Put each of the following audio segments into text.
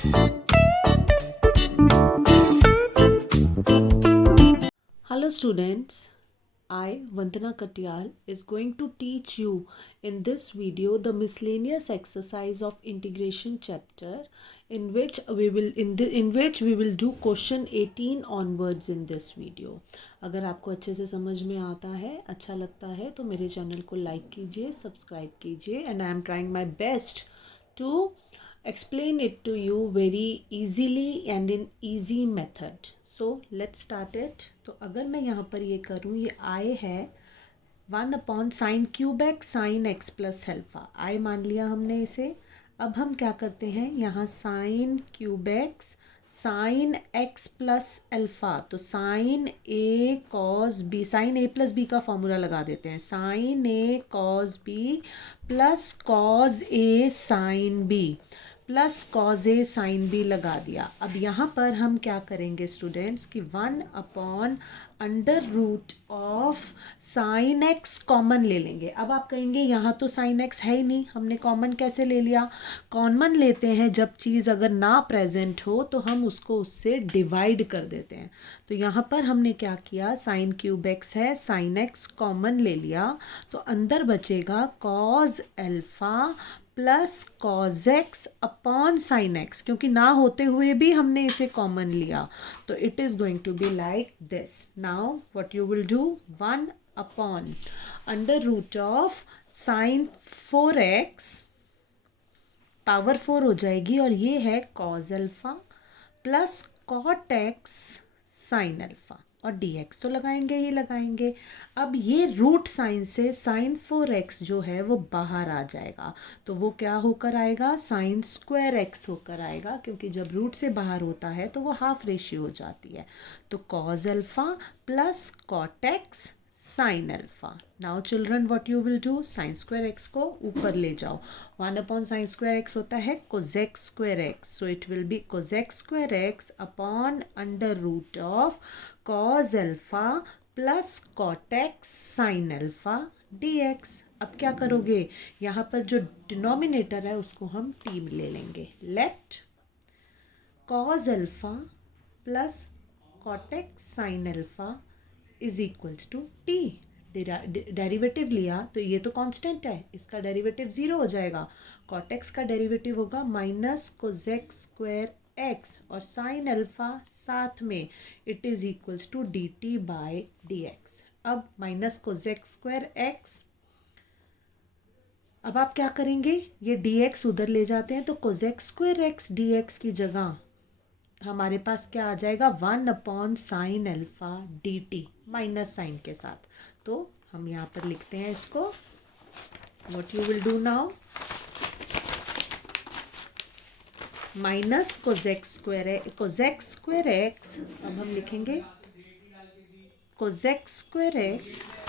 Hello students, I Vandana Katyal is going to teach you in this video the miscellaneous exercise of integration chapter in which we will do question 18 onwards in this video. अगर आपको अच्छे से समझ में आता है, अच्छा लगता है तो मेरे चैनल को लाइक कीजिए, सब्सक्राइब कीजिए and I am trying my best to explain it to you very easily and in easy method. So let's start it. तो अगर मैं यहाँ पर ये करूँ, ये I है 1/sin cube x sine x plus alpha, I मान लिया हमने इसे. अब हम क्या करते हैं, यहाँ sine cube x sine x plus alpha, तो साइन ए कॉस बी, साइन ए प्लस बी का फॉर्मूला लगा देते हैं, sign A cos B plus cos A sine B plus cos A sine B लगा दिया. अब यहाँ पर हम क्या करेंगे स्टूडेंट्स कि 1/√ऑफ साइन एक्स कॉमन ले लेंगे. अब आप कहेंगे यहाँ तो साइन एक्स है ही नहीं, हमने कॉमन कैसे ले लिया. कॉमन लेते हैं जब चीज़ अगर ना प्रेजेंट हो तो हम उसको उससे डिवाइड कर देते हैं. तो यहाँ पर हमने क्या किया, साइन क्यूब एक्स है, साइन एक्स कॉमन ले लिया, तो अंदर बचेगा cause alpha plus cos x upon sine x, क्योंकि ना होते हुए भी हमने इसे कॉमन लिया. तो it is going to be like this. Now what you will do, 1/√ऑफ साइन 4x पावर 4 हो जाएगी, और ये है cos alpha plus cot x sine alpha, और dx तो लगाएंगे ही लगाएंगे. अब ये रूट साइन से साइन 4x जो है वो बाहर आ जाएगा, तो वो क्या होकर आएगा, साइन स्क्वायर एक्स होकर आएगा, क्योंकि जब रूट से बाहर होता है तो वो हाफ रेशियो हो जाती है. तो cos alpha plus cot x sine alpha. Now children what you will do, sine square x को ऊपर ले जाओ, 1/sin स्क्वायर एक्स होता है cosec square x, so it will be cosec square x upon √ऑफ cos alpha plus cot x sine alpha dx. अब क्या करोगे, यहाँ पर जो डिनोमिनेटर है उसको हम t ले लेंगे. Let cos alpha plus cot x sine alpha is equals to t. Derivative लिया तो ये तो कांस्टेंट है, इसका डेरिवेटिव 0 हो जाएगा. कॉट एक्स का डेरिवेटिव होगा माइनस कोजेक स्क्वायर एक्स, और साइन अल्फा साथ में, it is equals to d t by d x. अब माइनस कोजेक स्क्वायर एक्स, अब आप क्या करेंगे, ये डी एक्स उधर ले जाते हैं, तो cosec square x d x की जगह हमारे पास क्या आ जाएगा, 1/sin alpha d t minus sine के साथ. तो हम यहाँ पर लिखते हैं इसको. What you will do now, minus cosec square x, अब हम लिखेंगे cosec square x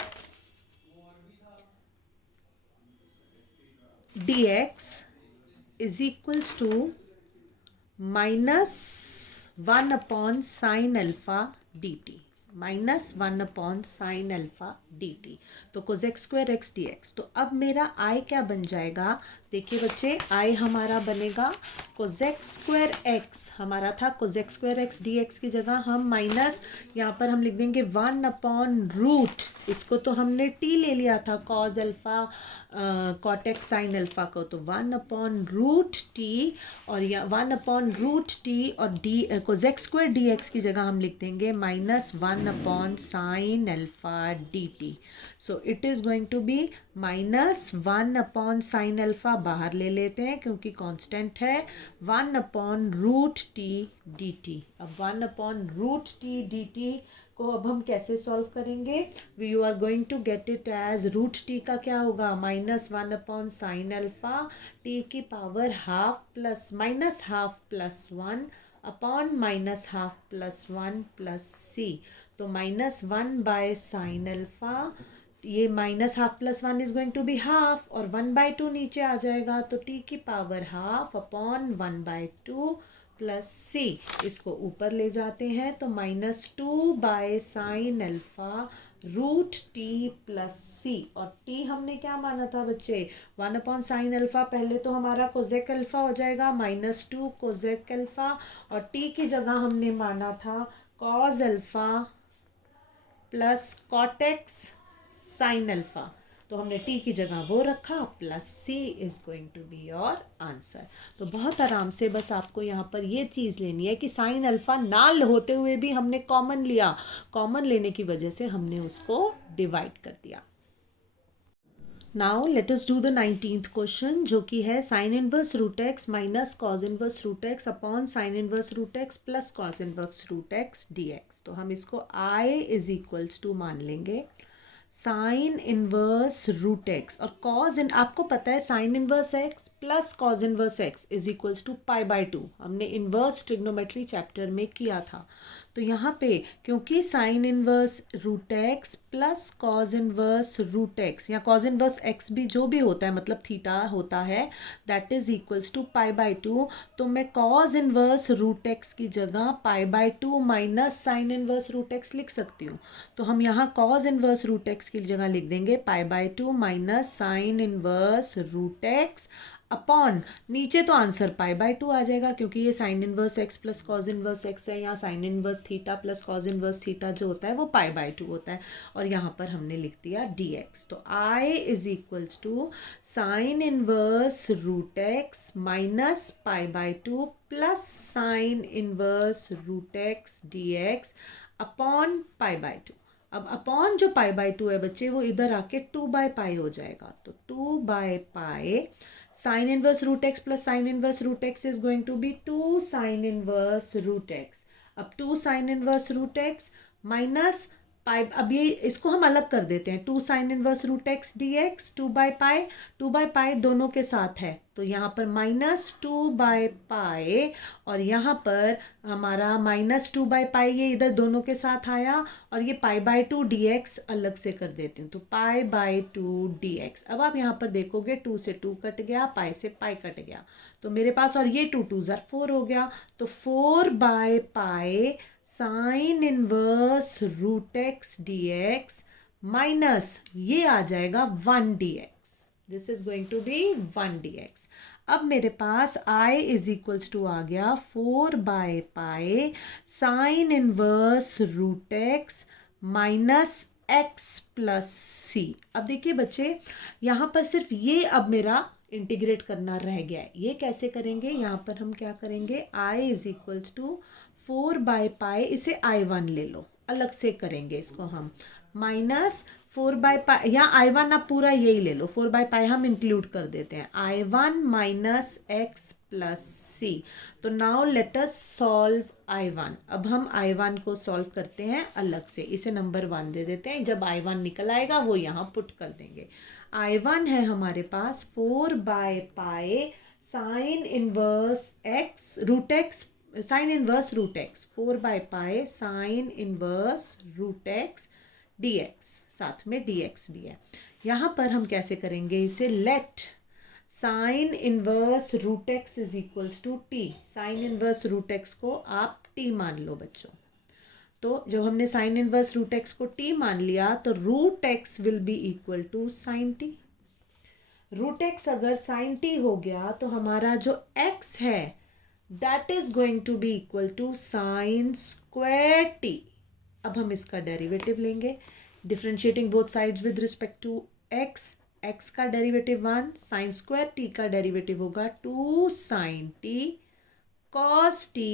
d x is equals to minus 1/sin alpha d t, minus 1/sin alpha d t. तो cosec square x d x. तो अब मेरा आई क्या बन जाएगा, देखिए बच्चे, आई हमारा बनेगा कोजेक स्क्वायर एक्स, हमारा था Kozak square x d x की जगह हम माइनस, यहाँ पर हम लिख देंगे 1/रूट, इसको तो हमने टी ले लिया था cos alpha cot x sine alpha को, तो 1/रूट टी, और या 1/रूट टी, और d cosec square d x की जगह हम लिख देंगे minus 1/sin alpha d t. So it is going to be minus 1/sin alpha बाहर ले लेते हैं क्योंकि कांस्टेंट है, 1/रूट टी डी टी. अब 1/रूट टी डी टी को अब हम कैसे सॉल्व करेंगे, you are going to get it as root t का क्या होगा, माइनस 1/sin अल्फा टी की power half plus minus half plus 1 upon minus half plus 1 plus c. तो -1/sin अल्फा, ये minus half plus 1 is going to be half, और 1/2 नीचे आ जाएगा, तो टी की power half upon 1/2 plus c. इसको ऊपर ले जाते हैं तो -2/sin alpha root T plus सी, और टी हमने क्या माना था बच्चे, 1/sin अल्फ़ा, पहले तो हमारा कोजेक अल्फ़ा हो जाएगा -2 कोजेक अल्फ़ा, और टी की जगह हमने माना था cos alpha plus cot x sine alpha, तो हमने टी की जगह वो रखा, plus c is going to be your answer. तो बहुत आराम से बस आपको यहाँ पर ये चीज़ लेनी है कि साइन अल्फ़ा ना होते हुए भी हमने कॉमन लिया, कॉमन लेने की वजह से हमने उसको डिवाइड कर दिया। Now let us do the 19th question, जो कि है sine inverse root x minus cos inverse root x upon sine inverse root x plus cos inverse root x d x. तो हम इसको आई इज इक्वल्स टू मान लेंगे sine inverse root x, और cause इन आपको पता है sine inverse x plus cos inverse x is equals to π/2, हमने इनवर्स ट्रिग्नोमेट्री चैप्टर में किया था। तो यहाँ पे क्योंकि sine inverse root x plus cos inverse root x, या कॉज इनवर्स एक्स भी जो भी होता है मतलब थीटा होता है, दैट इज इक्वल्स टू π/2, तो मैं कॉज इनवर्स रूट एक्स की जगह π/2 minus sine inverse root x लिख सकती हूँ। तो हम यहाँ कॉज इनवर्स रूट एक्स की जगह लिख देंगे π/2 minus sine inverse root x upon, नीचे तो आंसर π/2 आ जाएगा क्योंकि ये sine inverse x plus cos inverse x है, या sine inverse theta plus cos inverse theta जो होता है वो π/2 होता है, और यहाँ पर हमने लिख दिया dx। तो I is equals to sine inverse root x minus π/2 plus sine inverse root x dx upon π/2। अब अपॉन जो π/2 है बच्चे वो इधर आके 2/π हो जाएगा, तो 2/π sine inverse root x plus sine inverse root x is going to be 2 sine inverse root x. अब 2 sine inverse root x minus pi, अब ये इसको हम अलग कर देते हैं, 2 sine inverse root x d x 2/π दोनों के साथ है, तो यहाँ पर -2/π, और यहाँ पर हमारा -2/π ये इधर दोनों के साथ आया, और ये π/2 dx अलग से कर देती हूँ, तो π/2 dx। अब आप यहाँ पर देखोगे 2 से 2 कट गया, पाई से पाई कट गया, तो मेरे पास, और ये 2 2 4 हो गया, तो 4/π sine inverse root x d x minus ये आ जाएगा 1 dx, this is going to be 1 dx। अब मेरे पास I इज इक्वल्स टू आ गया 4/π sine inverse root x minus x plus c. अब देखिए बच्चे यहाँ पर सिर्फ ये अब मेरा इंटीग्रेट करना रह गया है, ये कैसे करेंगे, यहाँ पर हम क्या करेंगे, I इज इक्वल्स टू 4/π, इसे I1 ले लो, अलग से करेंगे इसको हम, माइनस 4/π, या I1 आप पूरा यही ले लो, 4/π हम इंक्लूड कर देते हैं, I1 minus x plus c. तो नाउ लेट अस सॉल्व I1। अब हम I1 को सॉल्व करते हैं अलग से, इसे नंबर 1 दे देते हैं, जब I1 निकल आएगा वो यहाँ पुट कर देंगे। I1 है हमारे पास 4/π sine inverse x root x, sine inverse root x 4/π sine inverse root x dx, साथ में dx भी है। यहाँ पर हम कैसे करेंगे इसे, let sine inverse root x is equals to t, sine inverse root x को आप t मान लो बच्चों। तो जब हमने साइन इनवर्स रूट एक्स को t मान लिया तो root x will be equal to sine t. Root x अगर साइन टी हो गया तो हमारा जो x है that is going to be equal to sin square t। अब हम इसका डेरिवेटिव लेंगे, differentiating both sides with respect to x का डेरिवेटिव 1, साइन स्क्वायर t का डेरिवेटिव होगा 2 sin t cos t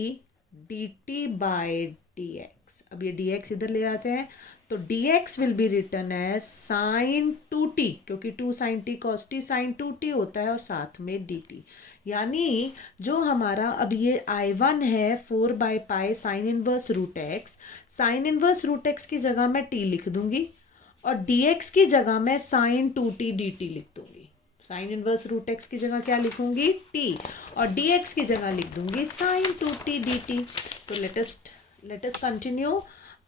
dt by dx। अब ये dx इधर ले आते हैं, तो dx will be written as sine 2t, क्योंकि 2 sin t cos t sine 2t होता है, और साथ में dt, यानी जो हमारा अब ये I1 है 4/π sine inverse root x, sine inverse root x की जगह मैं t लिख दूंगी, और dx की जगह मैं साइन 2t dt लिख दूंगी। साइन इनवर्स रूट एक्स की जगह क्या लिखूंगी, t, और dx की जगह लिख दूंगी साइन 2t dt। तो let us continue,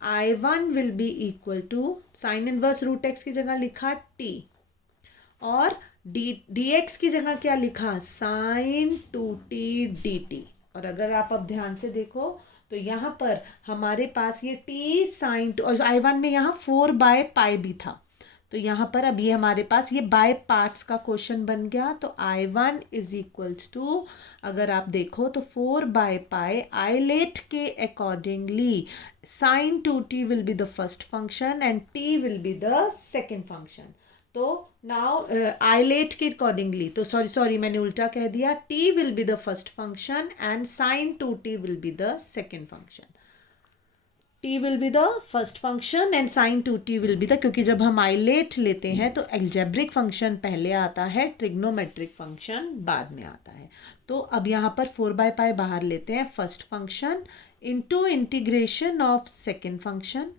I1 will be equal to sine inverse root x की जगह लिखा t, और dx की जगह क्या लिखा, साइन 2t dt। और अगर आप अब ध्यान से देखो तो यहाँ पर हमारे पास ये टी साइन टू, और I1 में यहाँ 4/π भी था, तो यहाँ पर अब ये हमारे पास ये बाय पार्ट्स का क्वेश्चन बन गया। तो I1 इज इक्वल्स टू, अगर आप देखो तो 4/π आइलेट के accordingly sine 2t will be the first function and t will be the second function. तो नाउ आइलेट के अकॉर्डिंगली, तो सॉरी मैंने उल्टा कह दिया, t will be the first function and sine 2t will be the second function. t will be the first function and sine 2t will be the, क्योंकि जब हम आइलेट लेते हैं तो एल्जेब्रिक फंक्शन पहले आता है, ट्रिग्नोमेट्रिक फंक्शन बाद में आता है। तो अब यहाँ पर 4/π बाहर लेते हैं, first function into integration of second function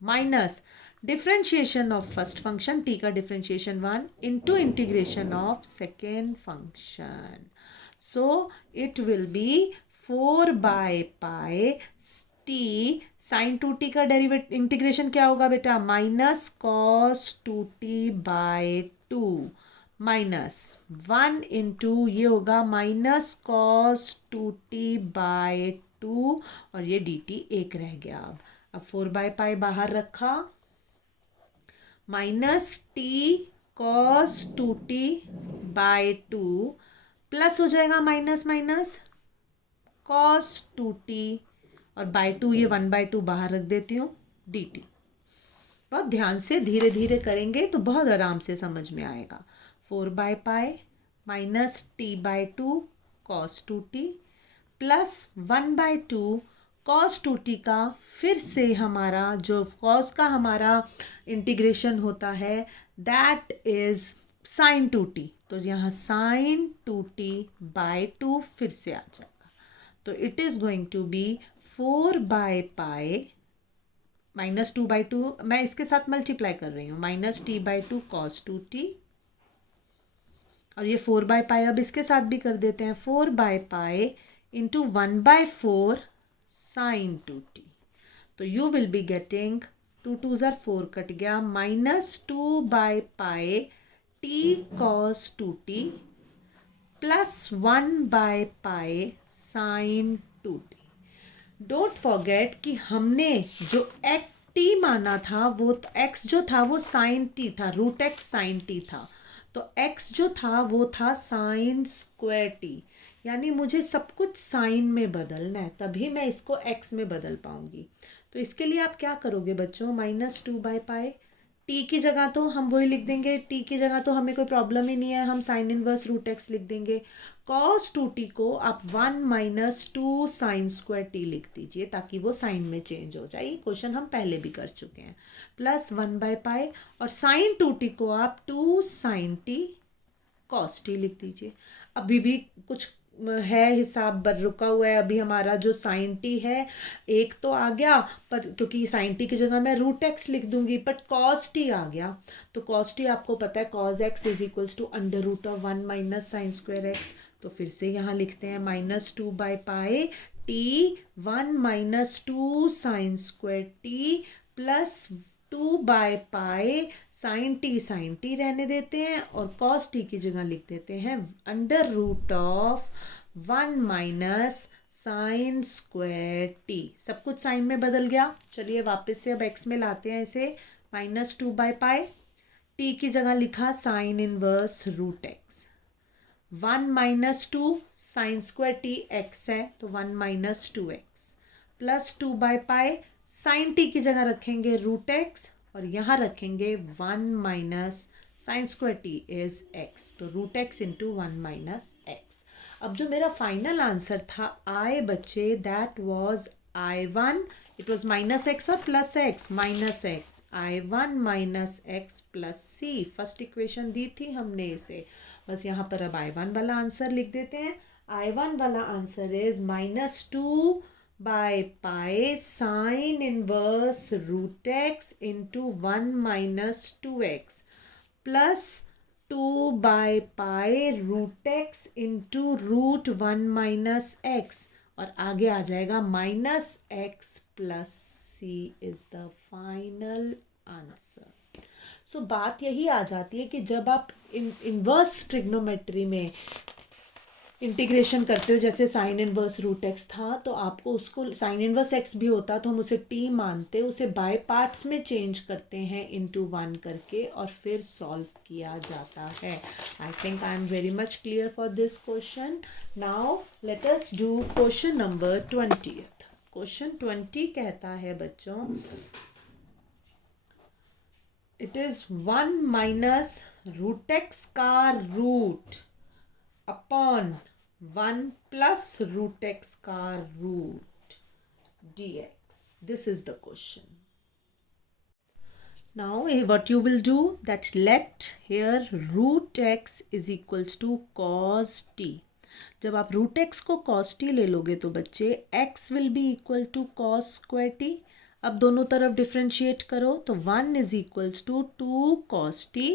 minus differentiation of first function, t का differentiation 1 into integration of second function. So it will be 4/π t sine 2t का डेरिवेटिव इंटीग्रेशन क्या होगा बेटा, minus cos 2t/2 minus 1 into ये होगा minus cos 2t/2 और ये dt एक रह गया। अब 4/π बाहर रखा, minus T cos 2t/2 plus हो जाएगा माइनस माइनस कॉस 2t और /2 ये 1/2 बाहर रख देती हूँ dt। बहुत ध्यान से धीरे धीरे करेंगे तो बहुत आराम से समझ में आएगा। 4/π minus t/2 cos 2t plus 1/2 cos 2t का, फिर से हमारा जो कॉस का हमारा इंटीग्रेशन होता है दैट इज साइन 2t, तो यहाँ साइन 2t/2 फिर से आ जाएगा। तो it is going to be 4/π minus 2/2, मैं इसके साथ मल्टीप्लाई कर रही हूँ, माइनस t/2 कॉस 2t और ये 4/π अब इसके साथ भी कर देते हैं, 4/π इंटू 1/4 साइन 2t। तो you will be getting 2 2s are 4 cut गया, minus 2/π t cos 2t plus 1/π sine 2t। Don't forget कि हमने जो एक्स टी माना था वो x जो था वो साइन t था, रूट एक्स साइन t था, तो x जो था वो था साइन स्क्वायर t, यानी मुझे सब कुछ साइन में बदलना है, तभी मैं इसको x में बदल पाऊंगी। तो इसके लिए आप क्या करोगे बच्चों, माइनस 2/π t की जगह तो हम वही लिख देंगे, t की जगह तो हमें कोई प्रॉब्लम ही नहीं है, हम साइन इनवर्स रूट एक्स लिख देंगे। cos 2t को आप 1 माइनस 2 साइन स्क्वायर t लिख दीजिए ताकि वो साइन में चेंज हो जाए, क्वेश्चन हम पहले भी कर चुके हैं, प्लस 1/π और साइन 2t को आप 2 साइन t cos t लिख दीजिए। अभी भी कुछ है हिसाब बर रुका हुआ है, अभी हमारा जो साइन टी है एक तो आ गया, पर क्योंकि साइन टी की जगह मैं रूट एक्स लिख दूंगी, बट कॉस टी आ गया, तो कॉस टी आपको पता है cos x is equals to √1 minus sine square x. तो फिर से यहाँ लिखते हैं minus 2/π t 1 minus 2 sine square t plus 2/π sine t रहने देते हैं और कॉस टी की जगह लिख देते हैं √1 माइनस साइन स्क्वायर टी। सब कुछ साइन में बदल गया। चलिए वापस से अब एक्स में लाते हैं इसे, माइनस 2/π टी की जगह लिखा sine inverse root x, 1 minus 2 sine square t x है तो 1 minus 2x plus 2/π sine T की जगह रखेंगे रूट एक्स और यहाँ रखेंगे 1 minus sine square t is x, तो root x into 1 minus x. अब जो मेरा फाइनल आंसर था आई बच्चे that was I1, it was minus x और plus x, minus x I1 minus x plus c, first equation दी थी हमने इसे, बस यहाँ पर अब I1 वाला आंसर लिख देते हैं। I1 वाला answer is minus 2/π sine inverse root x into 1 minus 2x plus 2/π root x into √1 minus x और आगे आ जाएगा minus x plus c is the final answer. So बात यही आ जाती है कि जब आप इनवर्स ट्रिग्नोमेट्री में इंटीग्रेशन करते हो, जैसे साइन इनवर्स रूट एक्स था तो आपको उसको साइन इनवर्स एक्स भी होता तो हम उसे टी मानते, उसे बाय पार्ट्स में चेंज करते हैं इनटू वन करके और फिर सॉल्व किया जाता है. I think I am very much clear for this question. Now let us do question number 20. Question 20 कहता है बच्चों, it is 1 minus root x का root upon 1 plus root x का root dx. This is the question. Now what you will do, that let here root x is equals to cos t. जब आप root x को cos t ले लोगे तो बच्चे x will be equal to cos square t. अब दोनों तरफ डिफ्रेंशिएट करो तो 1 is equals to 2 cos t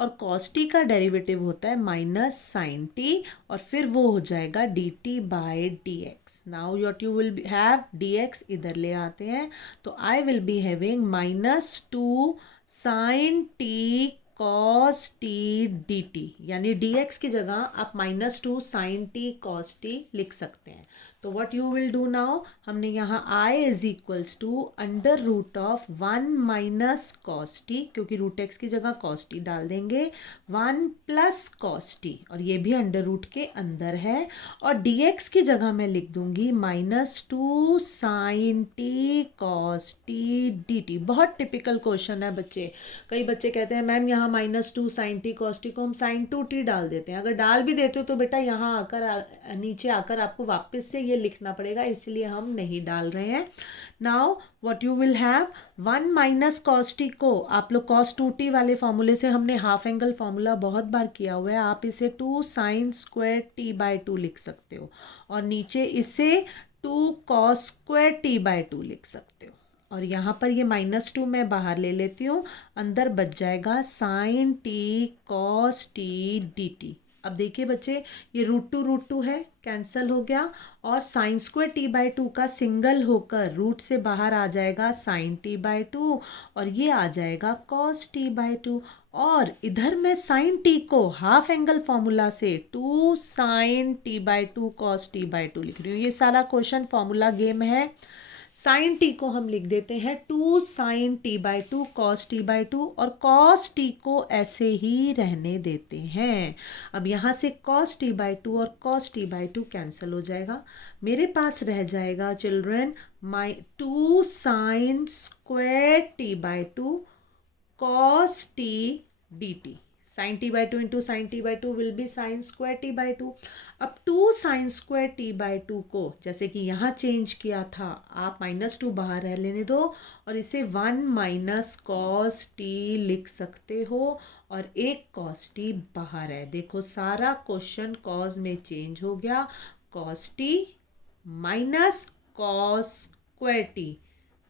और कॉस टी का डेरिवेटिव होता है माइनस साइन टी और फिर वो हो जाएगा d t by d x. Now what you will have d x इधर ले आते हैं तो I will be having minus 2 sine t cos t d t, यानी डी एक्स की जगह आप minus 2 sine t cos t लिख सकते हैं. तो what you will do now, हमने यहाँ I is equals to under root of 1 minus cos t, क्योंकि रूट एक्स की जगह कॉस टी डाल देंगे, 1 प्लस कॉस टी और ये भी अंडर रूट के अंदर है और डी एक्स की जगह मैं लिख दूंगी minus 2 sine t cos t d t. बहुत टिपिकल क्वेश्चन है बच्चे. कई बच्चे कहते हैं मैम यहाँ minus 2 sine t cos t को हम साइन 2t डाल देते हैं. अगर डाल भी देते हो तो बेटा यहाँ आकर नीचे आकर आपको वापस से ये लिखना पड़ेगा, इसलिए हम नहीं डाल रहे हैं. Now what you will have, 1 minus cos t को आप लोग कॉस 2t वाले फॉर्मूले से, हमने हाफ एंगल फॉर्मूला बहुत बार किया हुआ है, आप इसे 2 साइन स्क्वायर टी बाई 2 लिख सकते हो और नीचे इसे 2 कॉस स्क्वायर टी बाई 2 लिख सकते हो. और यहाँ पर ये माइनस 2 मैं बाहर ले लेती हूँ, अंदर बच जाएगा sine t cos t d t. अब देखिए बच्चे, ये रूट टू है, कैंसल हो गया और साइन स्क्वायर टी बाई 2 का सिंगल होकर रूट से बाहर आ जाएगा साइन टी बाई 2 और ये आ जाएगा कॉस टी बाई 2. और इधर मैं साइन टी को हाफ एंगल फॉर्मूला से 2 sine t by 2 cos t by 2 लिख रही हूँ. ये सारा क्वेश्चन फॉर्मूला गेम है. साइन टी को हम लिख देते हैं 2 sine t by 2 cos t by 2 और कॉस टी को ऐसे ही रहने देते हैं. अब यहाँ से कॉस टी बाई 2 और कॉस टी बाई 2 कैंसिल हो जाएगा. मेरे पास रह जाएगा children 2 sine square t by 2 cos t d t. Sine t by 2 into sine t by 2 will be sine square t by 2. अब 2 साइन स्क्वायर टी बाई 2 को जैसे कि यहाँ चेंज किया था, आप माइनस 2 बाहर रह लेने दो और इसे 1 माइनस कॉस टी लिख सकते हो और एक कॉस टी बाहर है. देखो सारा क्वेश्चन कॉस में चेंज हो गया, cos t minus cos square t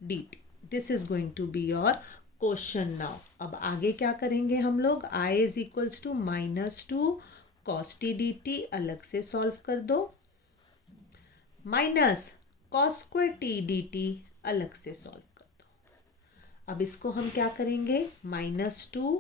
d t. This is going to be your question now. अब आगे क्या करेंगे हम लोग, I is equals to minus 2 cos t d t अलग से सॉल्व कर दो, minus cos square t d t अलग से सॉल्व कर दो. अब इसको हम क्या करेंगे, माइनस 2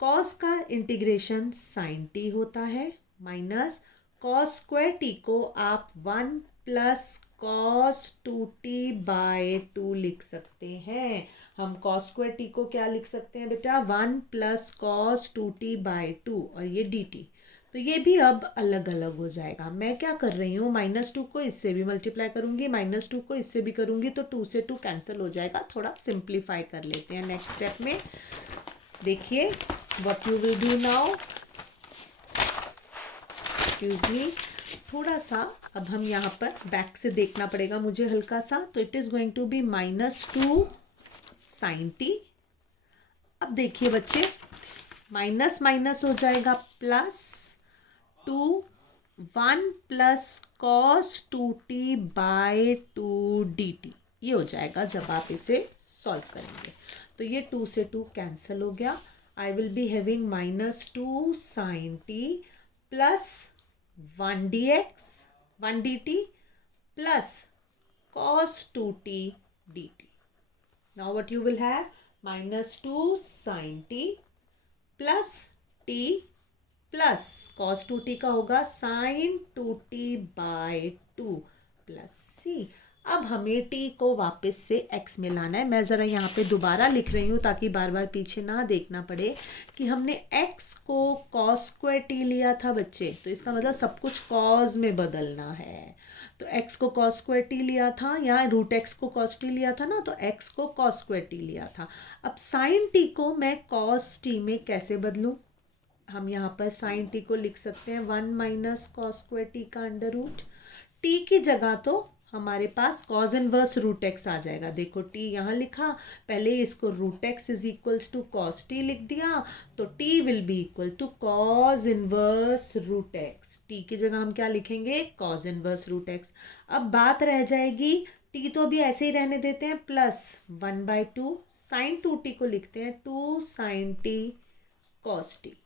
कॉस का इंटीग्रेशन साइन टी होता है माइनस कॉस स्क्वायर टी को आप 1 प्लस कॉस 2t बाय 2 लिख सकते हैं. हम कॉस स्क्वायर टी को क्या लिख सकते हैं बेटा, 1 प्लस कॉस 2t बाय 2 और ये dt. तो ये भी अब अलग अलग हो जाएगा. मैं क्या कर रही हूँ, माइनस 2 को इससे भी मल्टीप्लाई करूँगी, माइनस 2 को इससे भी करूँगी तो 2 से 2 कैंसिल हो जाएगा. थोड़ा सिंप्लीफाई कर लेते हैं नेक्स्ट स्टेप में. देखिए what you will do now, excuse me, थोड़ा सा अब हम यहाँ पर बैक से देखना पड़ेगा मुझे हल्का सा. तो it is going to be minus 2 sine t. अब देखिए बच्चे, माइनस माइनस हो जाएगा plus 2 1 plus cos 2t by 2 dt. ये हो जाएगा जब आप इसे सॉल्व करेंगे. तो ये 2 से 2 कैंसिल हो गया. I will be having minus 2 sine t plus 1 dx 1 dt plus cos 2t dt. Now what you will have, minus 2 sin t plus t plus cos 2t का होगा साइन 2t/2 प्लस सी। अब हमें t को वापस से x में लाना है। मैं ज़रा यहाँ पे दोबारा लिख रही हूँ ताकि बार बार पीछे ना देखना पड़े कि हमने x को cos स्क्वायर t लिया था बच्चे, तो इसका मतलब सब कुछ cos में बदलना है। तो x को cos स्क्वायर t लिया था, या रूट x को cos t लिया था ना, तो x को cos स्क्वायर t लिया था। अब sin t को मैं cos t में कैसे बदलूँ? हम यहाँ पर साइन टी को लिख सकते हैं 1 माइनस कॉस स्क्वायर टी का अंडर रूट। टी की जगह तो हमारे पास कॉज इनवर्स रूट एक्स आ जाएगा। देखो टी यहाँ लिखा, पहले इसको root x is equals to cos t लिख दिया, तो t will be equal to cos inverse root x. T की जगह हम क्या लिखेंगे? Cos inverse root x. अब बात रह जाएगी, टी तो अभी ऐसे ही रहने देते हैं, प्लस 1/2 साइन 2t को लिखते हैं 2 sine t cos t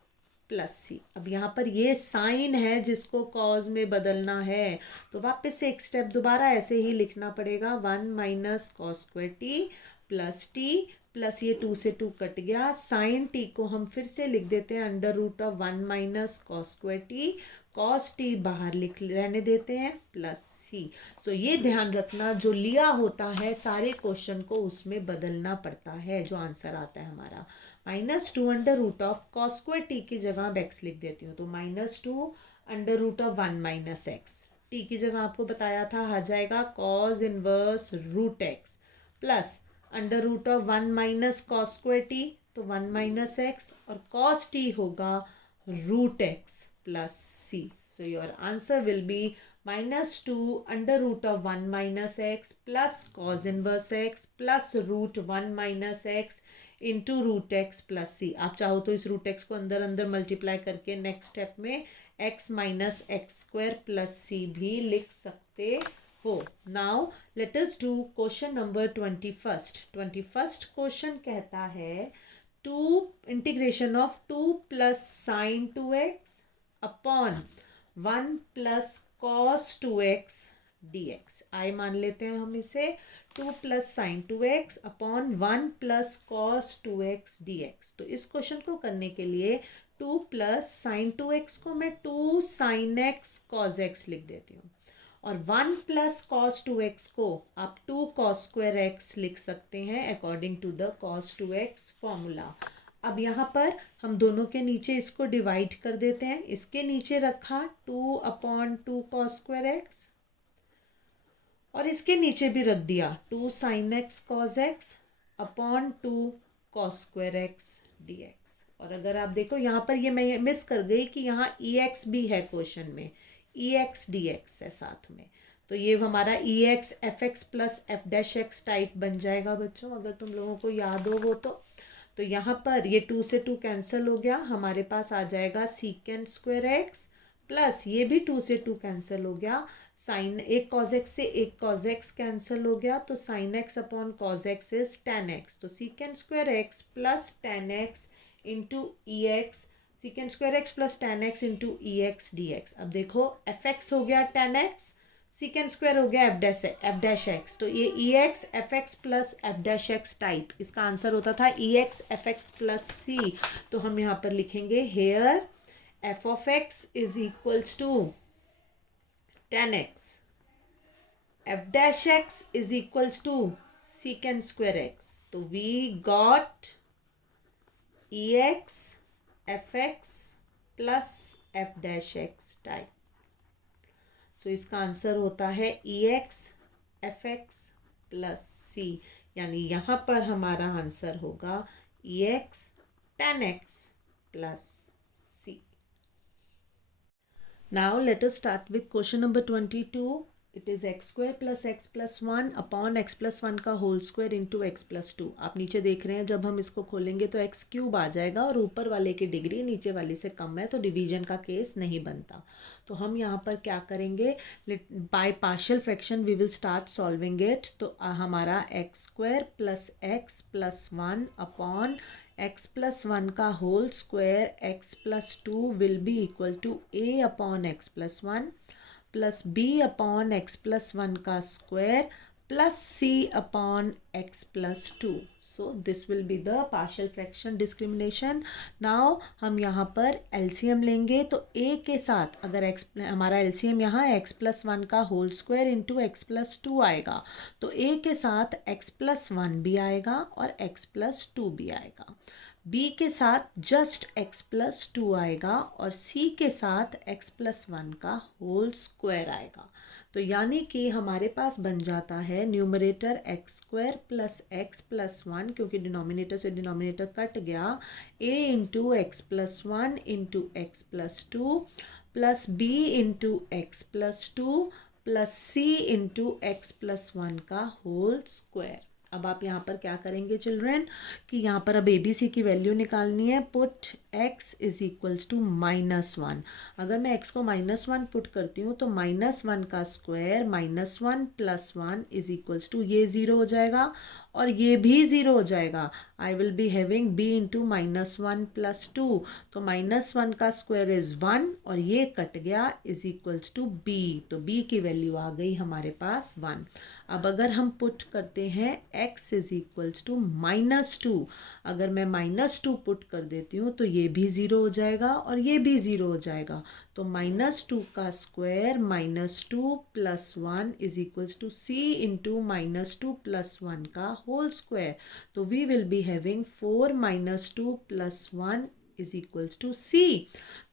plus c. अब यहाँ पर ये साइन है जिसको कॉज में बदलना है, तो वापस से एक स्टेप दोबारा ऐसे ही लिखना पड़ेगा 1 minus cos square t plus T plus ये 2 से 2 कट गया, साइन टी को हम फिर से लिख देते हैं under root of 1 minus cos square t, cos t बाहर लिख रहने देते हैं प्लस सी। सो ये ध्यान रखना, जो लिया होता है सारे क्वेश्चन को उसमें बदलना पड़ता है जो आंसर आता है हमारा। -2 under root of cos square t की जगह अब एक्स लिख देती हूँ, तो -2 under root of 1 minus x. T की जगह आपको बताया था आ जाएगा cos inverse root x plus under root of 1 minus cos square t, तो 1 माइनस एक्स, और कॉस टी होगा root x plus c. So your answer will be -2 under root of 1 minus x plus cos inverse x plus root 1 minus x into root x plus c. आप चाहो तो इस root x को अंदर अंदर multiply करके next step में x minus x square plus c भी लिख सकते हो। Now let us do question number 21st question कहता है 2 integration of 2 plus sine 2x upon 1 plus cos 2x dx। I मान लेते हैं हम इसे 2 plus sine 2x upon 1 plus cos 2x dx। तो इस क्वेश्चन को करने के लिए 2 प्लस साइन 2x को मैं 2 साइन x कॉस x लिख देती हूँ, और 1 प्लस कॉस 2x को आप 2 कॉस स्क्वायर x लिख सकते हैं according to the cos 2x formula. अब यहाँ पर हम दोनों के नीचे इसको डिवाइड कर देते हैं। इसके नीचे रखा 2 अपॉन 2 कॉस स्क्वायर एक्स, और इसके नीचे भी रख दिया 2 sine x cos x upon 2 cos square x d x. और अगर आप देखो यहाँ पर ये मैं मिस कर गई कि यहाँ ई एक्स भी है क्वेश्चन में, ई एक्स डी एक्स है साथ में, तो ये हमारा e x f x plus f dash x type बन जाएगा बच्चों, अगर तुम लोगों को याद हो वो तो यहाँ पर ये 2 से 2 कैंसिल हो गया, हमारे पास आ जाएगा सीकेंड स्क्वायर एक्स प्लस ये भी 2 से 2 कैंसिल हो गया, साइन एक कॉज एक्स से एक कॉज एक्स कैंसिल हो गया, तो sine x upon cos x is tan x. तो secant square x plus tan x into e x, secant square x plus tan x into e x d x. अब देखो F x हो गया ten x, secant square हो गया F dash x, तो ये e x f x plus f dash x type, इसका answer होता था e x f x plus c. तो हम यहाँ पर लिखेंगे here f of x is equals to 10x, f dash x is equals to secant square x. तो we got e x f x plus f dash x type. So इसका answer होता है e x f x plus c, यानी यहाँ पर हमारा answer होगा e x tan x plus c. Now let us start with question number 22। It is x square plus x plus 1 upon x plus 1 का whole square into x plus 2। आप नीचे देख रहे हैं जब हम इसको खोलेंगे तो एक्स क्यूब आ जाएगा, और ऊपर वाले की डिग्री नीचे वाले से कम है तो डिवीजन का केस नहीं बनता। तो हम यहाँ पर क्या करेंगे, by partial fraction we will start solving it. तो हमारा x square plus 1 upon x plus 1 का whole square x plus 2 will be equal to a upon x plus 1 plus b upon x plus 1 का square plus c upon x plus 2. So this will be the partial fraction discrimination. Now हम यहाँ पर LCM लेंगे तो a के साथ अगर x हमारा LCM यहाँ x plus 1 का whole square into x plus 2 आएगा तो a के साथ x plus 1 भी आएगा और x plus 2 भी आएगा. b के साथ जस्ट x plus 2 आएगा और c के साथ x plus 1 का होल स्क्वायर आएगा. तो यानी कि हमारे पास बन जाता है numerator x square plus x plus 1 क्योंकि डिनोमिनेटर से डिनोमिनेटर कट गया a into x plus 1 into x plus 2 plus b into x plus 2 plus c into x plus 1 का होल स्क्वायर. अब आप यहाँ पर क्या करेंगे चिल्ड्रेन कि यहाँ पर अब ABC की वैल्यू निकालनी है. Put x is equals to -1. अगर मैं x को -1 पुट करती हूँ तो -1 का square -1 plus 1 is equals to ये 0 हो जाएगा और ये भी 0 हो जाएगा. आई will be having b into -1 plus 2 तो -1 का स्क्वायर इज 1 और ये कट गया इज इक्वल्स टू b. तो b की वैल्यू आ गई हमारे पास 1. अब अगर हम पुट करते हैं x इज इक्वल्स टू -2. अगर मैं -2 पुट कर देती हूँ तो ये भी 0 हो जाएगा और ये भी 0 हो जाएगा. तो -2 का square -2 plus 1 is equals to c into -2 plus 1 का होल स्क्वायर. तो we will be having 4 -2 plus 1 is equals to c.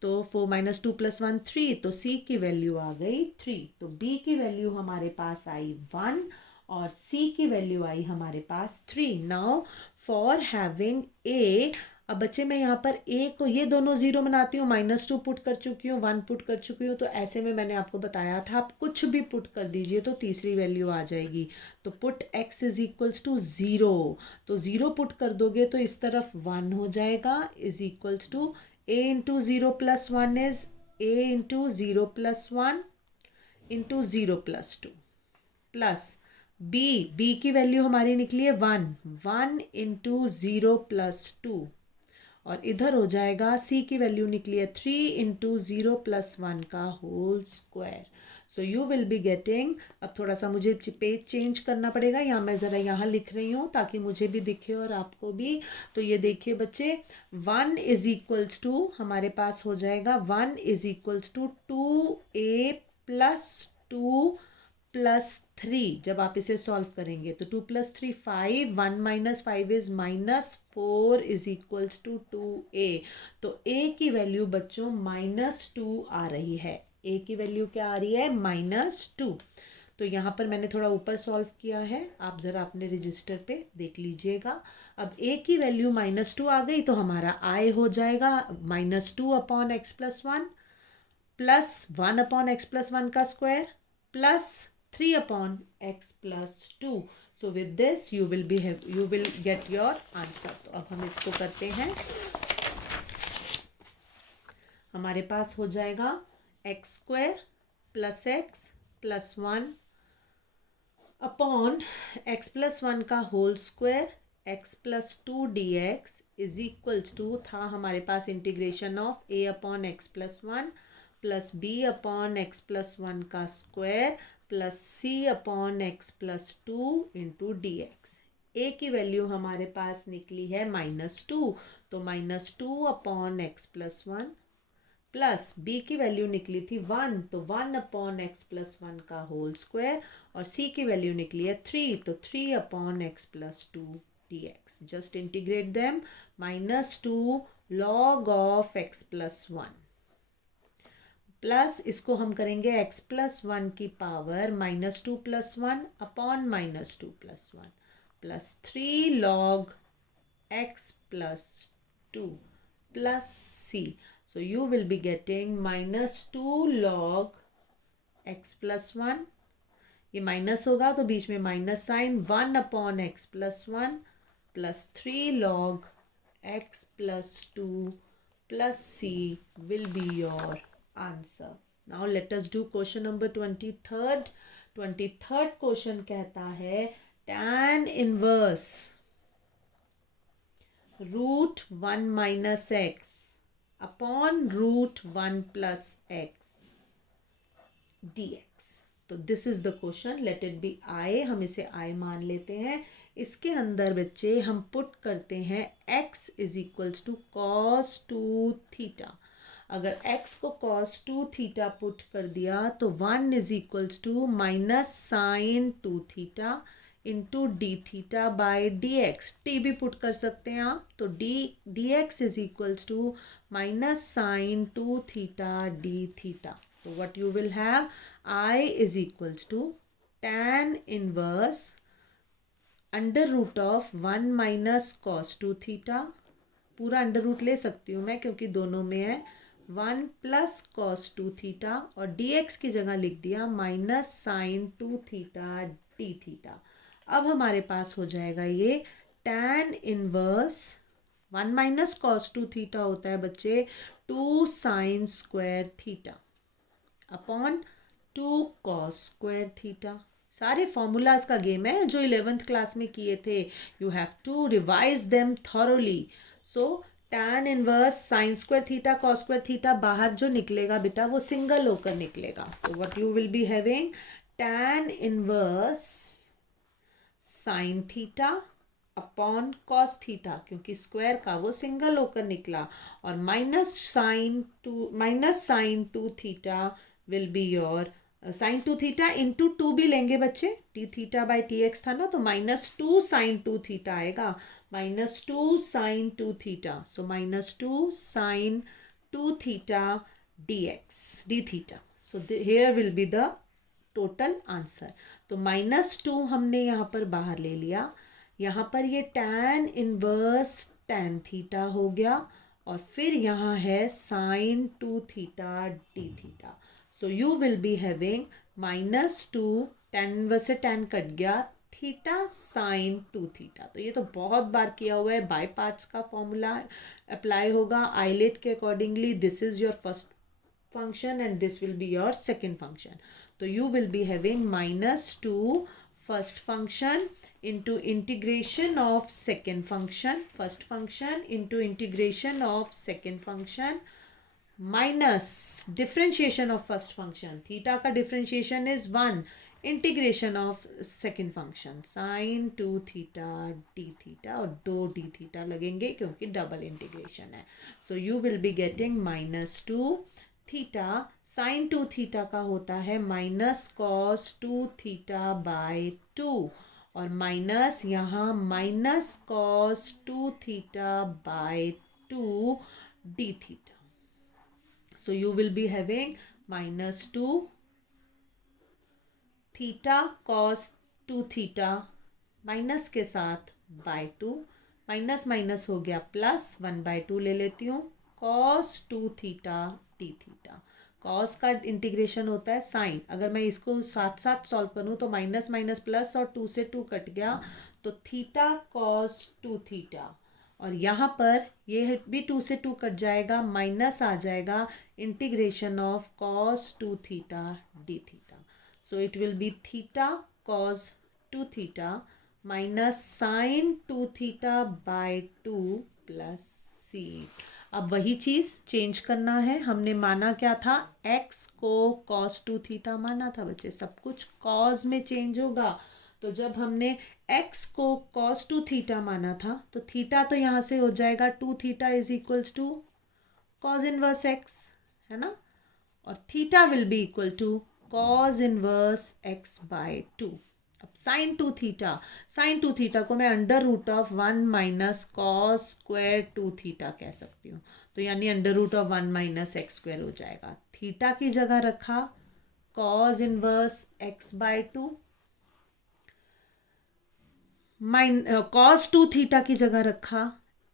तो 4 -2 प्लस 1 3 तो c की वैल्यू आ गई 3. तो b की वैल्यू हमारे पास आई 1 और c की वैल्यू आई हमारे पास 3. नाउ फॉर हैविंग a, अब बच्चे मैं यहाँ पर a को ये दोनों 0 बनाती हूँ. -2 पुट कर चुकी हूँ 1 पुट कर चुकी हूँ. तो ऐसे में मैंने आपको बताया था आप कुछ भी पुट कर दीजिए तो तीसरी वैल्यू आ जाएगी. तो put x is equals to 0. तो 0 पुट कर दोगे तो इस तरफ 1 हो जाएगा is equals to a into 0 plus 1 is a into 0 plus 1 into 0 plus 2 plus b की वैल्यू हमारी निकली है 1 इंटू 0 प्लस 2 और इधर हो जाएगा c की वैल्यू निकली है 3 इंटू 0 प्लस 1 का whole square. So you will be getting, अब थोड़ा सा मुझे पेज चेंज करना पड़ेगा. यहाँ मैं ज़रा यहाँ लिख रही हूँ ताकि मुझे भी दिखे और आपको भी. तो ये देखिए बच्चे 1 इज इक्वल्स टू हमारे पास हो जाएगा 1 is equals to 2a plus 2 plus 3. जब आप इसे सॉल्व करेंगे तो 2 plus 3 5 1 minus 5 is -4 is equals to 2a. तो a की वैल्यू बच्चों -2 आ रही है. a की वैल्यू क्या आ रही है -2. तो यहाँ पर मैंने थोड़ा ऊपर सॉल्व किया है, आप ज़रा अपने रजिस्टर पे देख लीजिएगा. अब a की वैल्यू -2 आ गई तो हमारा i हो जाएगा -2 upon x plus 1 plus 1 upon x plus 1 का square plus 3 upon x plus 2. So with this you will get your answer. तो अब हम इसको करते हैं. हमारे पास हो जाएगा x square plus x plus 1 upon x plus 1 का whole square x plus 2 dx is equals to था हमारे पास integration of a upon x plus 1 plus b upon x plus 1 का square plus c upon x plus 2 into d x. A की value हमारे पास निकली है -2 तो -2 upon x plus 1 plus b की वैल्यू निकली थी 1 तो 1 अपॉन एक्स प्लस 1 का होल स्क्वायर और c की वैल्यू निकली है 3 तो 3 upon x plus 2 D x. Just integrate them. -2 log of x plus 1 plus इसको हम करेंगे x प्लस 1 की पावर -2 plus 1 upon -2 plus 1 plus 3 log x plus 2 plus c. So you will be getting -2 log x plus 1. ये minus होगा तो बीच में minus sine 1 upon x plus 1 plus 3 log x plus 2 plus c will be your answer. Now let us do question number 23rd. 23rd question कहता है tan inverse √1 minus x upon √1 plus x dx. तो this is the question, let it be I, हम इसे आई मान लेते हैं। इसके अंदर बच्चे हम पुट करते हैं x is equals to cos 2 theta. अगर x को cos 2 थीटा पुट कर दिया तो 1 is equals to minus sine 2 theta into d theta by d x. T भी पुट कर सकते हैं आप, तो d x is equals to minus sine 2 theta d theta. तो what you will have, I is equals to tan inverse under root of 1 minus cos 2 theta, पूरा under root ले सकती हूँ मैं क्योंकि दोनों में है, 1 प्लस कॉस 2 थीटा और डी एक्स की जगह लिख दिया minus sine 2 theta d theta. अब हमारे पास हो जाएगा ये tan inverse 1 minus cos 2 theta होता है बच्चे 2 sine square theta upon 2 cos square theta. सारे फॉर्मूलाज का गेम है जो 11th क्लास में किए थे, you have to revise them thoroughly. So tan inverse sine square theta cos square theta, बाहर जो निकलेगा बेटा वो सिंगल होकर निकलेगा। तो what you will be having, tan inverse sine theta upon cos theta, क्योंकि स्क्वायर का वो सिंगल होकर निकला, और minus sine 2 theta will be your sine 2 theta into 2 भी लेंगे बच्चे, t theta by T x था ना, तो माइनस 2 साइन 2 थीटा आएगा, minus 2 sine 2 theta, so minus 2 sine 2 theta d x d theta. So here will be the total answer. तो minus 2 हमने यहाँ पर बाहर ले लिया, यहाँ पर ये tan इनवर्स tan थीटा हो गया, और फिर यहाँ है sine 2 theta d theta. So you will be having minus 2, tan inverse से tan कट गया, थीटा साइन 2 थीटा। तो ये तो बहुत बार किया हुआ है, बाय पार्ट्स का फॉर्मूला अप्लाई होगा आइलेट के accordingly. This is your first function and this will be your second function. So you will be having minus 2 first function into integration of second function, first function into integration of second function minus differentiation of first function, theta का differentiation is 1, integration of second function sin 2 theta d theta, और 2 d theta लगेंगे क्योंकि double integration है। सो you will be getting minus 2 theta sine 2 theta का होता है minus cos 2 theta by 2, और minus यहाँ minus cos 2 theta by 2 D theta. So you will be having minus 2 theta cos 2 theta minus के साथ bye 2, minus minus हो गया plus, 1/2 ले लेती हूँ, cos 2 theta d theta. Cos का इंटीग्रेशन होता है साइन, अगर मैं इसको साथ साथ सॉल्व करूँ तो माइनस माइनस प्लस और 2 से 2 कट गया, तो थीटा कॉस 2 थीटा, और यहाँ पर ये भी 2 से 2 कट जाएगा, माइनस आ जाएगा integration of cos 2 theta d theta. So it will be theta cos 2 theta minus sine 2 theta by 2 plus c. अब वही चीज़ चेंज करना है, हमने माना क्या था, x को cos 2 थीटा माना था बच्चे, सब कुछ cos में चेंज होगा। तो जब हमने x को cos 2 थीटा माना था तो थीटा तो यहाँ से हो जाएगा 2 theta is equals to cos inverse x, है ना, और theta will be equal to cos inverse x bye 2। अब साइन 2 थीटा को मैं under root of 1 minus cos square 2 theta कह सकती हूँ, तो यानी under root of 1 minus x square हो जाएगा। थीटा की जगह रखा cos inverse x bye 2, cos 2 theta की जगह रखा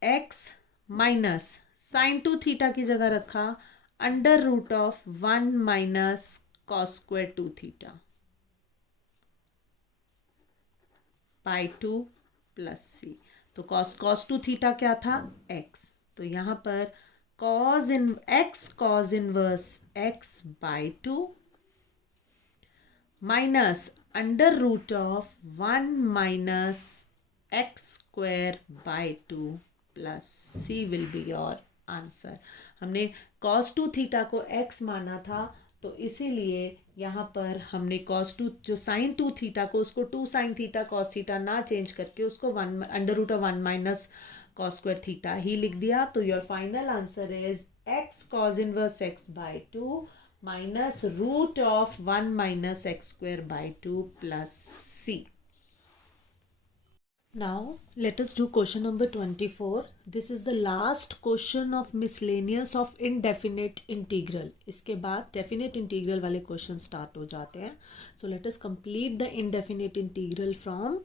x माइनस साइन 2 थीटा की जगह रखा under root of 1 minus cos square 2 theta by 2 plus c. तो कॉस 2 थीटा क्या था, x, तो यहाँ पर cos inverse x by 2 minus under root of 1 minus x square by 2 plus c will be your answer. हमने cos 2 theta को x माना था, तो इसीलिए यहाँ पर हमने cos 2 जो sin 2 थीटा को उसको 2 sin थीटा cos थीटा ना चेंज करके उसको √1 माइनस cos स्क्वायर थीटा ही लिख दिया। तो your final answer is x cos inverse x bye 2 minus √1 minus x square by 2 plus c. Now let us do question number 24. This is the last question of miscellaneous of indefinite integral. इसके बाद definite integral वाले question start हो जाते हैं. So let us complete the indefinite integral from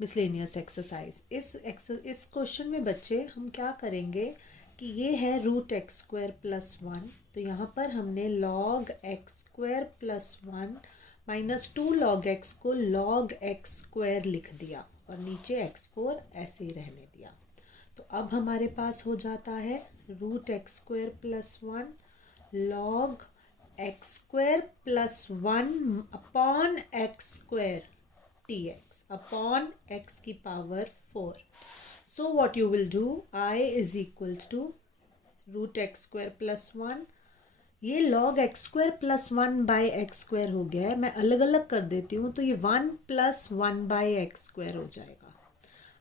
miscellaneous exercise. इस question में बच्चे हम क्या करेंगे कि ये है √x² + 1, तो यहाँ पर हमने log x² + 1 minus 2 log x को log x² लिख दिया और नीचे x4 ऐसे ही रहने दिया। तो अब हमारे पास हो जाता है √x² + 1 log x² + 1 upon x² dx upon x की power 4। So what you will do, I is equals to √x² + 1, ये log x² + 1 बाई x² हो गया है। मैं अलग अलग कर देती हूँ तो ये 1 + 1 बाई x² हो जाएगा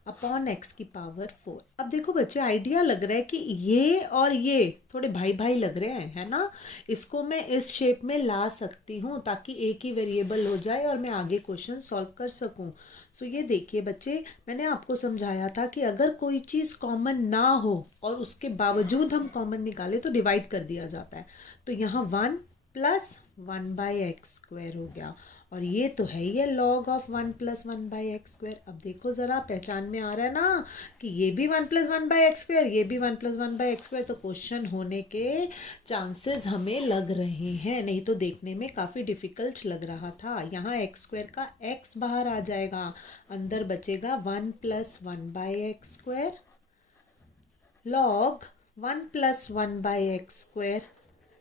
अपॉन x की पावर 4। अब देखो बच्चे आइडिया लग रहा है कि ये और ये थोड़े भाई भाई लग रहे हैं, है ना। इसको मैं इस शेप में ला सकती हूँ ताकि एक ही वेरिएबल हो जाए और मैं आगे क्वेश्चन सॉल्व कर सकूँ। सो ये देखिए बच्चे, मैंने आपको समझाया था कि अगर कोई चीज़ कॉमन ना हो और उसके बावजूद हम कॉमन निकालें तो डिवाइड कर दिया जाता है। तो यहाँ 1 + 1 बाई x² हो गया और ये तो है ये log ऑफ 1 + 1 बाई x²। अब देखो ज़रा पहचान में आ रहा है ना कि ये भी 1 + 1 बाई x², ये भी 1 + 1 बाई x², तो क्वेश्चन होने के चांसेस हमें लग रहे हैं, नहीं तो देखने में काफ़ी डिफ़िकल्ट लग रहा था। यहाँ x² का x बाहर आ जाएगा, अंदर बचेगा 1 + 1 by x² log 1 + 1 by x²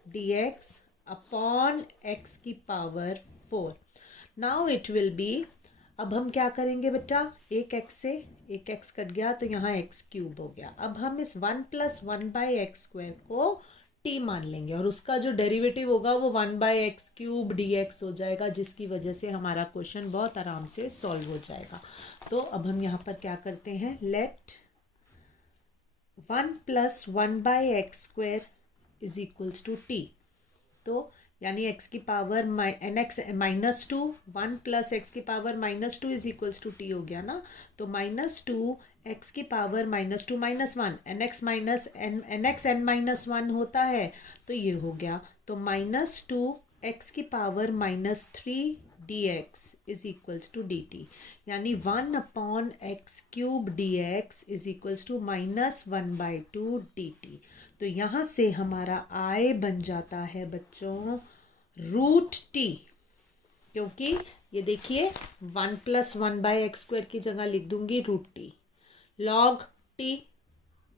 dx upon x की power 4। Now it will B, अब हम क्या करेंगे बेटा, एक x से एक x कट गया तो यहाँ x³ हो गया। अब हम इस 1 + 1 बाई x² को t मान लेंगे और उसका जो डेरिवेटिव होगा वो 1 बाई x³ dx हो जाएगा, जिसकी वजह से हमारा क्वेश्चन बहुत आराम से सॉल्व हो जाएगा। तो अब हम यहाँ पर क्या करते हैं, let 1 + 1 by x² is equals to t। तो यानी x की पावर nx -2 1 + x की पावर -2 इज इक्वल्स टू t हो गया ना। तो -2 x की पावर -2 - 1 nx n-1 होता है, तो ये हो गया। तो -2 x की power -3 dx is equals to dt, यानी 1 upon x³ dx is equals to -1/2 dt। तो यहाँ से हमारा I बन जाता है बच्चों √t, क्योंकि ये देखिए 1 + 1 बाई x² की जगह लिख दूंगी √t log t,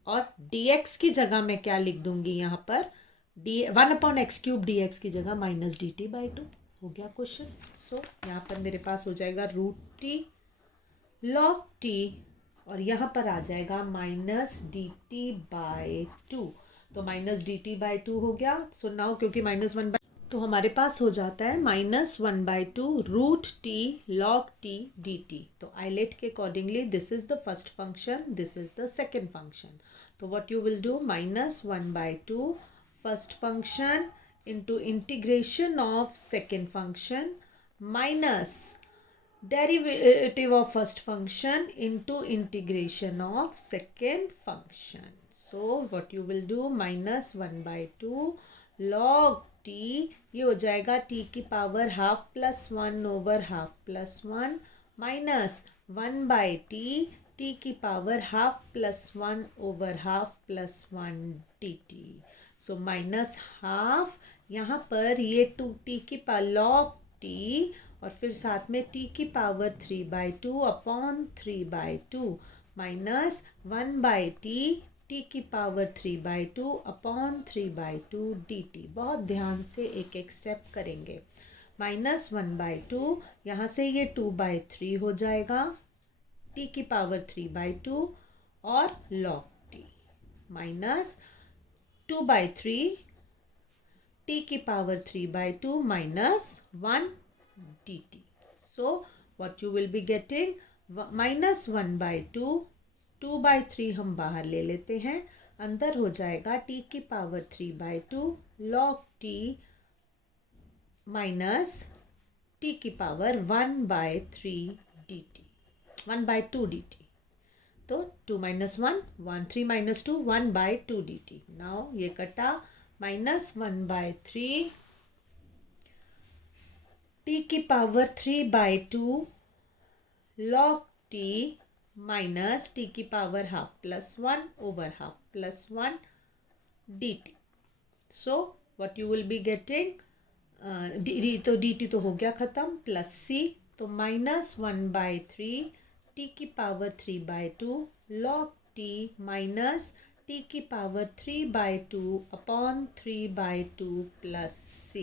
और dx की जगह मैं क्या लिख दूंगी यहाँ पर 1 अपॉन x³ dx की जगह -dt/2 हो गया क्वेश्चन। सो यहाँ पर मेरे पास हो जाएगा √t log t और यहाँ पर आ जाएगा -dt/2, तो -dt/2 हो गया। सो नाउ क्योंकि -1 तो हमारे पास हो जाता है -1/2 √t log t dt। तो आइलेट के accordingly this is the first function, this is the second function. तो what you will do, -1/2 first function into integration of second function minus derivative of first function into integration of second function. So what you will do, -1/2 log t, ये हो जाएगा t की power ½ + 1 over ½ + 1 minus 1/t t की power ½ + 1 over ½ + 1 dt। सो -½ यहाँ पर ये 2t की power log t और फिर साथ में t की power 3/2 upon 3/2 minus 1/t t की पावर 3/2 अपॉन 3/2 dt। बहुत ध्यान से एक एक स्टेप करेंगे। -1/2 यहाँ से ये 2/3 हो जाएगा, t की पावर 3/2 और log t माइनस 2/3 t की power 3/2 minus 1 dt. So what you will be getting, -1/2, 2/3 हम बाहर ले लेते हैं, अंदर हो जाएगा t की power 3/2 log t minus t की पावर 1/3 dt, 1/2 dt. तो 2 minus 1, 1, 3 minus 2, 1/2 dt. Now ये कटा, -1/3 t की power 3/2 log t minus t की power half plus 1 over half plus 1 dt. So what you will be getting, तो dt तो हो गया खत्म, प्लस c, तो -1/3 t की power 3/2 log t minus t की पावर 3/2 अपॉन 3/2 प्लस c.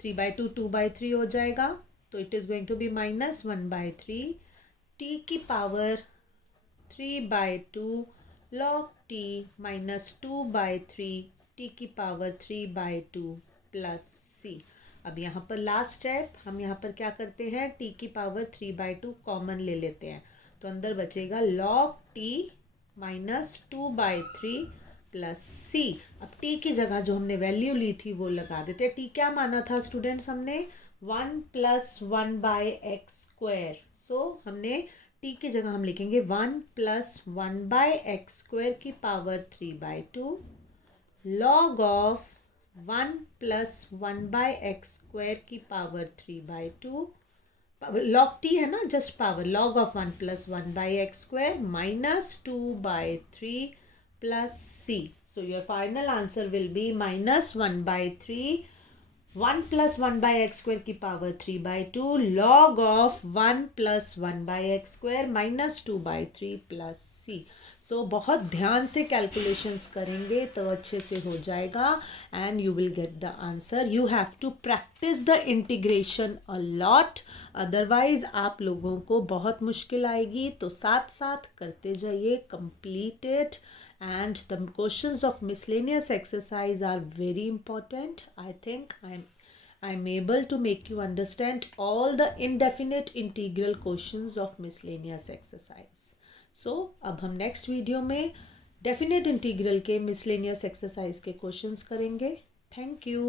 3/2 2/3 हो जाएगा, तो it is going to be -1/3 t की power 3/2 log t minus 2/3 t की पावर 3/2 प्लस c. अब यहाँ पर लास्ट स्टेप, हम यहाँ पर क्या करते हैं, t की पावर 3/2 कॉमन ले लेते हैं, तो अंदर बचेगा log t minus 2/3 plus c. अब t की जगह जो हमने वैल्यू ली थी वो लगा देते हैं. t क्या माना था स्टूडेंट्स हमने, 1 + 1/x². सो हमने t की जगह हम लिखेंगे 1 + 1/x² की पावर 3/2 log ऑफ 1 + 1/x² की पावर 3/2. log t है ना, just power, log of 1 + 1/x² minus 2/3 plus c. So your final answer will be -1/3, 1 + 1/x² की power 3/2 log of 1 + 1/x² minus 2/3 plus c. सो बहुत ध्यान से कैलकुलेशंस करेंगे तो अच्छे से हो जाएगा and you will get the answer. You have to practise the integration a lot, otherwise आप लोगों को बहुत मुश्किल आएगी. तो साथ साथ करते जाइए, complete it. And the questions of miscellaneous exercise are very important. I think I'm able to make you understand all the indefinite integral questions of miscellaneous exercise. So अब हम next video में definite integral के miscellaneous exercise के questions करेंगे. Thank you.